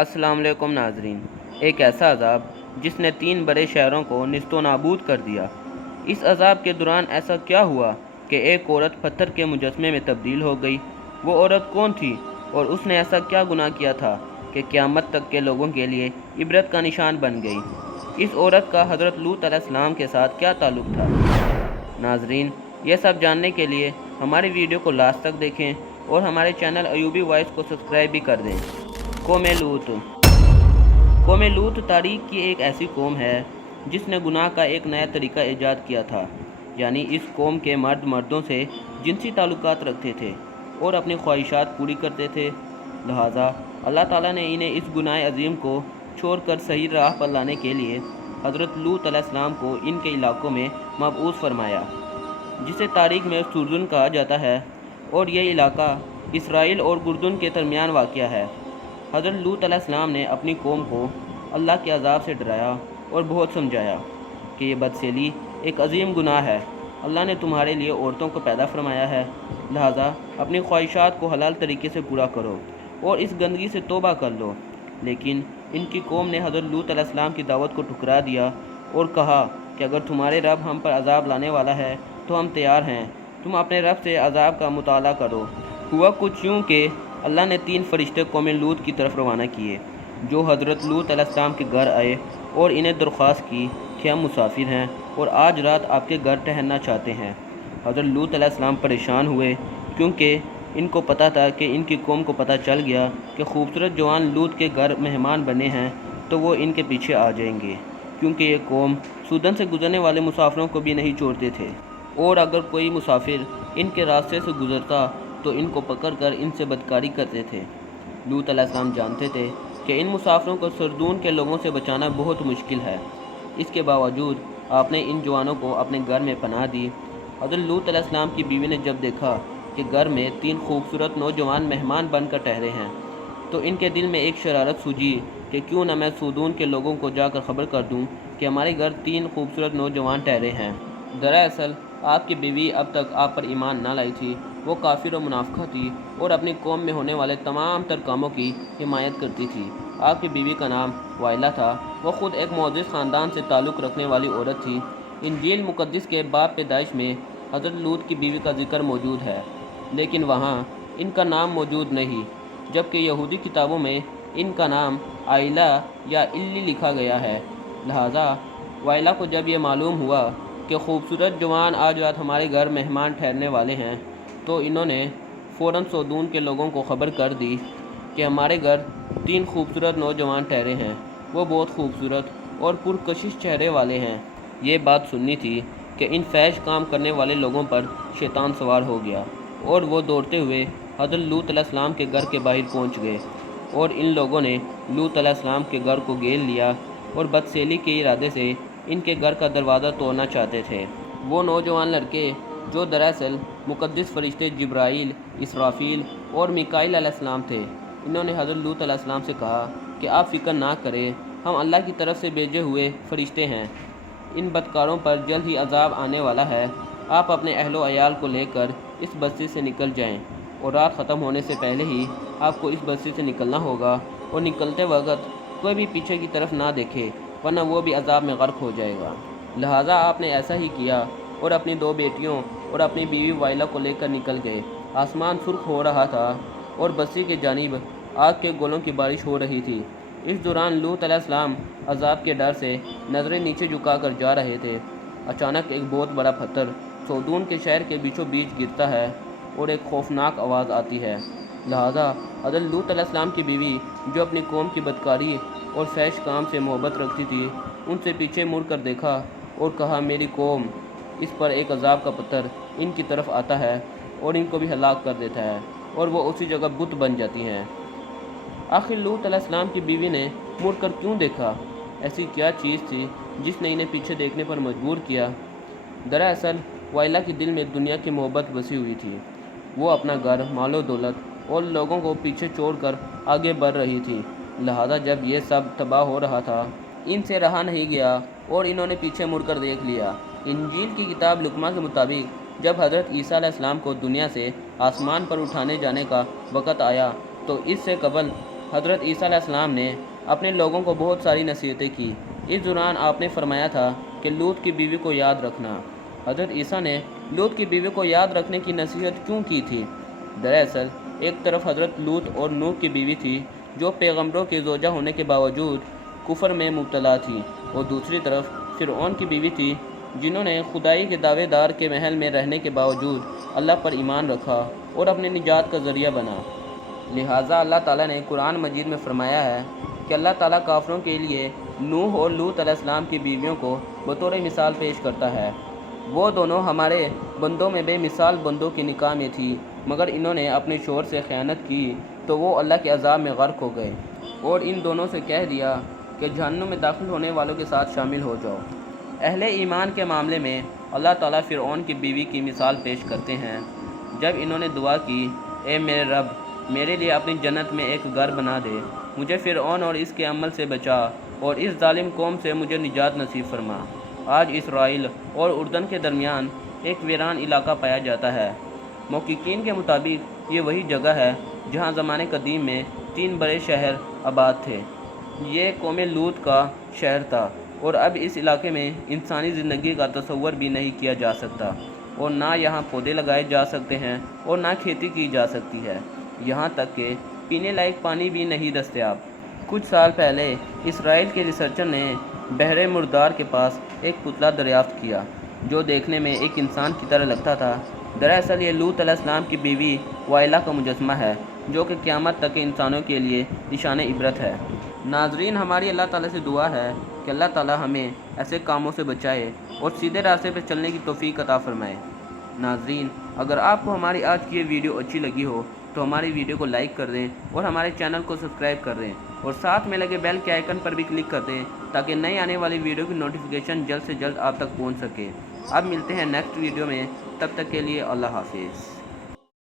السلام علیکم ناظرین۔ ایک ایسا عذاب جس نے 3 بڑے شہروں کو نیست و نابود کر دیا۔ اس عذاب کے دوران ایسا کیا ہوا کہ ایک عورت پتھر کے مجسمے میں تبدیل ہو گئی؟ وہ عورت کون تھی اور اس نے ایسا کیا گناہ کیا تھا کہ قیامت تک کے لوگوں کے لیے عبرت کا نشان بن گئی؟ اس عورت کا حضرت لوط علیہ السلام کے ساتھ کیا تعلق تھا؟ ناظرین، یہ سب جاننے کے لیے ہماری ویڈیو کو لاسٹ تک دیکھیں اور ہمارے چینل ایوبی وائس کو سبسکرائب بھی کر دیں۔ قوم لوط تاریخ کی ایک ایسی قوم ہے جس نے گناہ کا ایک نیا طریقہ ایجاد کیا تھا، یعنی اس قوم کے مرد مردوں سے جنسی تعلقات رکھتے تھے اور اپنی خواہشات پوری کرتے تھے۔ لہٰذا اللہ تعالیٰ نے انہیں اس گناہ عظیم کو چھوڑ کر صحیح راہ پر لانے کے لیے حضرت لوط علیہ السلام کو ان کے علاقوں میں مبعوث فرمایا، جسے تاریخ میں سردن کہا جاتا ہے، اور یہ علاقہ اسرائیل اور اردن کے درمیان واقع ہے۔ حضرت لوط علیہ السلام نے اپنی قوم کو اللہ کے عذاب سے ڈرایا اور بہت سمجھایا کہ یہ بدسیلی ایک عظیم گناہ ہے۔ اللہ نے تمہارے لیے عورتوں کو پیدا فرمایا ہے، لہٰذا اپنی خواہشات کو حلال طریقے سے پورا کرو اور اس گندگی سے توبہ کر لو۔ لیکن ان کی قوم نے حضرت لوط علیہ السلام کی دعوت کو ٹھکرا دیا اور کہا کہ اگر تمہارے رب ہم پر عذاب لانے والا ہے تو ہم تیار ہیں، تم اپنے رب سے عذاب کا مطالبہ کرو۔ ہوا کچھ یوں کہ اللہ نے 3 فرشتے قوم لوط کی طرف روانہ کیے، جو حضرت لوط علیہ السلام کے گھر آئے اور انہیں درخواست کی کہ ہم مسافر ہیں اور آج رات آپ کے گھر ٹھہرنا چاہتے ہیں۔ حضرت لوط علیہ السلام پریشان ہوئے، کیونکہ ان کو پتہ تھا کہ ان کی قوم کو پتہ چل گیا کہ خوبصورت جوان لوط کے گھر مہمان بنے ہیں تو وہ ان کے پیچھے آ جائیں گے، کیونکہ یہ قوم سودن سے گزرنے والے مسافروں کو بھی نہیں چھوڑتے تھے، اور اگر کوئی مسافر ان کے راستے سے گزرتا تو ان کو پکڑ کر ان سے بدکاری کرتے تھے۔ لوط علیہ السلام جانتے تھے کہ ان مسافروں کو سردون کے لوگوں سے بچانا بہت مشکل ہے، اس کے باوجود آپ نے ان جوانوں کو اپنے گھر میں پناہ دی۔ حضرت لوط علیہ السلام کی بیوی نے جب دیکھا کہ گھر میں 3 خوبصورت نوجوان مہمان بن کر ٹھہرے ہیں تو ان کے دل میں ایک شرارت سوجی کہ کیوں نہ میں سودون کے لوگوں کو جا کر خبر کر دوں کہ ہمارے گھر 3 خوبصورت نوجوان ٹھہرے ہیں۔ دراصل آپ کی بیوی اب تک آپ پر ایمان نہ لائی تھی، وہ کافر و منافقہ تھی اور اپنی قوم میں ہونے والے تمام تر کاموں کی حمایت کرتی تھی۔ آپ کی بیوی کا نام وائلہ تھا، وہ خود ایک معزز خاندان سے تعلق رکھنے والی عورت تھی۔ انجیل مقدس کے باب پیدائش میں حضرت لوط کی بیوی کا ذکر موجود ہے، لیکن وہاں ان کا نام موجود نہیں، جبکہ یہودی کتابوں میں ان کا نام آئلہ یا الی لکھا گیا ہے۔ لہٰذا وائلہ کو جب یہ معلوم ہوا کہ خوبصورت جوان آج رات ہمارے گھر مہمان ٹھہرنے والے ہیں تو انہوں نے فوراً سودون کے لوگوں کو خبر کر دی کہ ہمارے گھر 3 خوبصورت نوجوان ٹھہرے ہیں، وہ بہت خوبصورت اور پرکشش چہرے والے ہیں۔ یہ بات سننی تھی کہ ان فحش کام کرنے والے لوگوں پر شیطان سوار ہو گیا، اور وہ دوڑتے ہوئے حضرت لوط علیہ السلام کے گھر کے باہر پہنچ گئے، اور ان لوگوں نے لوط علیہ السلام کے گھر کو گھیر لیا اور بدسیلی کے ارادے سے ان کے گھر کا دروازہ توڑنا چاہتے تھے۔ وہ نوجوان لڑکے جو دراصل مقدس فرشتے جبرائیل، اسرافیل اور میکائیل علیہ السلام تھے، انہوں نے حضرت لوط علیہ السلام سے کہا کہ آپ فکر نہ کریں، ہم اللہ کی طرف سے بھیجے ہوئے فرشتے ہیں، ان بدکاروں پر جلد ہی عذاب آنے والا ہے، آپ اپنے اہل و عیال کو لے کر اس بستی سے نکل جائیں، اور رات ختم ہونے سے پہلے ہی آپ کو اس بستی سے نکلنا ہوگا، اور نکلتے وقت کوئی بھی پیچھے کی طرف نہ دیکھے ورنہ وہ بھی عذاب میں غرق ہو جائے گا۔ لہٰذا آپ نے ایسا ہی کیا اور اپنی 2 بیٹیوں اور اپنی بیوی وائلہ کو لے کر نکل گئے۔ آسمان سرخ ہو رہا تھا اور بستی کی جانب آگ کے گولوں کی بارش ہو رہی تھی۔ اس دوران لوط علیہ السلام عذاب کے ڈر سے نظریں نیچے جھکا کر جا رہے تھے۔ اچانک ایک بہت بڑا پتھر سودون کے شہر کے بیچوں بیچ گرتا ہے اور ایک خوفناک آواز آتی ہے۔ لہٰذا حضرت لوط علیہ السلام کی بیوی، جو اپنی قوم کی بدکاری اور فحش کام سے محبت رکھتی تھی، ان سے پیچھے مڑ کر دیکھا اور کہا، میری قوم، اس پر ایک عذاب کا پتھر ان کی طرف آتا ہے اور ان کو بھی ہلاک کر دیتا ہے، اور وہ اسی جگہ بت بن جاتی ہیں۔ آخر لوط علیہ السلام کی بیوی نے مڑ کر کیوں دیکھا؟ ایسی کیا چیز تھی جس نے انہیں پیچھے دیکھنے پر مجبور کیا؟ دراصل وائلہ کے دل میں دنیا کی محبت بسی ہوئی تھی۔ وہ اپنا گھر، مال و دولت اور لوگوں کو پیچھے چھوڑ کر آگے بڑھ رہی تھی۔ لہٰذا جب یہ سب تباہ ہو رہا تھا، ان سے رہا نہیں گیا اور انہوں نے پیچھے مڑ کر دیکھ لیا۔ انجیل کی کتاب لقمان کے مطابق جب حضرت عیسیٰ علیہ السلام کو دنیا سے آسمان پر اٹھانے جانے کا وقت آیا تو اس سے قبل حضرت عیسیٰ علیہ السلام نے اپنے لوگوں کو بہت ساری نصیحتیں کی۔ اس دوران آپ نے فرمایا تھا کہ لوط کی بیوی کو یاد رکھنا۔ حضرت عیسیٰ نے لوط کی بیوی کو یاد رکھنے کی نصیحت کیوں کی تھی؟ دراصل ایک طرف حضرت لوط اور نوح کی بیوی تھی جو پیغمبروں کے زوجہ ہونے کے باوجود کفر میں مبتلا تھی، اور دوسری طرف فرعون کی بیوی تھی جنہوں نے خدائی کے دعوے دار کے محل میں رہنے کے باوجود اللہ پر ایمان رکھا اور اپنے نجات کا ذریعہ بنا۔ لہٰذا اللہ تعالیٰ نے قرآن مجید میں فرمایا ہے کہ اللہ تعالیٰ کافروں کے لیے نوح اور لوط علیہ السلام کی بیویوں کو بطور مثال پیش کرتا ہے۔ وہ دونوں ہمارے بندوں میں بے مثال بندوں کی نکاح میں تھی، مگر انہوں نے اپنے شوہر سے خیانت کی تو وہ اللہ کے عذاب میں غرق ہو گئے، اور ان دونوں سے کہہ دیا کہ جہنم میں داخل ہونے والوں کے ساتھ شامل ہو جاؤ۔ اہل ایمان کے معاملے میں اللہ تعالیٰ فرعون کی بیوی کی مثال پیش کرتے ہیں۔ جب انہوں نے دعا کی، اے میرے رب، میرے لیے اپنی جنت میں ایک گھر بنا دے، مجھے فرعون اور اس کے عمل سے بچا، اور اس ظالم قوم سے مجھے نجات نصیب فرما۔ آج اسرائیل اور اردن کے درمیان ایک ویران علاقہ پایا جاتا ہے۔ محققین کے مطابق یہ وہی جگہ ہے جہاں زمانے قدیم میں 3 بڑے شہر آباد تھے۔ یہ قوم لوط کا شہر تھا، اور اب اس علاقے میں انسانی زندگی کا تصور بھی نہیں کیا جا سکتا، اور نہ یہاں پودے لگائے جا سکتے ہیں اور نہ کھیتی کی جا سکتی ہے، یہاں تک کہ پینے لائق پانی بھی نہیں دستیاب۔ کچھ سال پہلے اسرائیل کے ریسرچر نے بحر مردار کے پاس ایک پتلا دریافت کیا جو دیکھنے میں ایک انسان کی طرح لگتا تھا۔ دراصل یہ لوط علیہ السلام کی بیوی وائلہ کا مجسمہ ہے، جو کہ قیامت تک کے انسانوں کے لیے نشان عبرت ہے۔ ناظرین، ہماری اللہ تعالیٰ سے دعا ہے کہ اللہ تعالیٰ ہمیں ایسے کاموں سے بچائے اور سیدھے راستے پر چلنے کی توفیق عطا فرمائے۔ ناظرین، اگر آپ کو ہماری آج کی یہ ویڈیو اچھی لگی ہو تو ہماری ویڈیو کو لائک کر دیں اور ہمارے چینل کو سبسکرائب کر دیں، اور ساتھ میں لگے بیل کے آئیکن پر بھی کلک کر دیں تاکہ نئی آنے والی ویڈیو کی نوٹیفیکیشن جلد سے جلد آپ تک پہنچ سکے۔ اب ملتے ہیں نیکسٹ ویڈیو میں، تب تک کے لیے اللہ حافظ۔